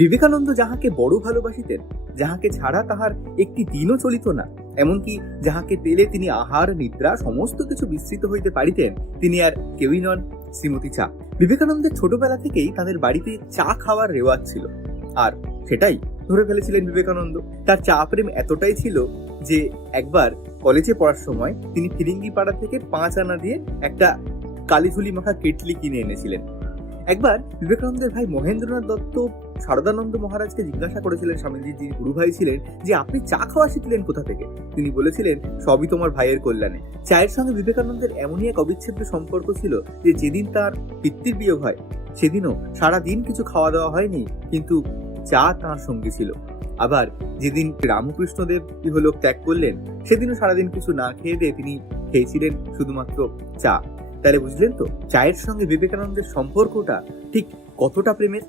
বিবেকানন্দ যাহাকে বড় ভালোবাসিতেন, যাহাকে ছাড়া তাহার একটি দিনও চলিত না, এমনকি যাহাকে পেলে তিনি আহার নিদ্রা সমস্ত কিছু বিস্মৃত হইতে পারিতেন, তিনি আর কেউই নন, শ্রীমতী চা। বিবেকানন্দের ছোটবেলা থেকেই তাদের বাড়িতে চা খাওয়ার রেওয়াজ ছিল, আর সেটাই ধরে ফেলেছিলেন বিবেকানন্দ। তার চা প্রেম এতটাই ছিল যে একবার কলেজে পড়ার সময় তিনি ফিরিঙ্গি পাড়া থেকে 5 আনা দিয়ে একটা কালিঝুলি মাখা কেটলি কিনে এনেছিলেন। একবার বিবেকানন্দের ভাই মহেন্দ্রনাথ দত্ত শারদানন্দ মহারাজকে জিজ্ঞাসা করেছিলেন, স্বামীজির যিনি গুরু ভাই ছিলেন, যে আপনি চা খাওয়া শিখলেন কোথা থেকে? তিনি বলেছিলেন, সবই তোমার ভাইয়ের কল্যাণে। চায়ের সঙ্গে বিবেকানন্দের এমনই এক অবিচ্ছেদ্য সম্পর্ক ছিল যে যেদিন তার পিতৃর বিয়োগ হয় সেদিনও সারাদিন কিছু খাওয়া দাওয়া হয়নি, কিন্তু চা তাঁর সঙ্গী ছিল। আবার যেদিন রামকৃষ্ণদেব ইহলোক ত্যাগ করলেন সেদিনও সারাদিন কিছু না খেয়ে দিয়ে তিনি খেয়েছিলেন শুধুমাত্র চা। তাহলে বুঝলেন তো চায়ের সঙ্গে বিবেকানন্দের সম্পর্কটা ঠিক কতটা প্রেমের।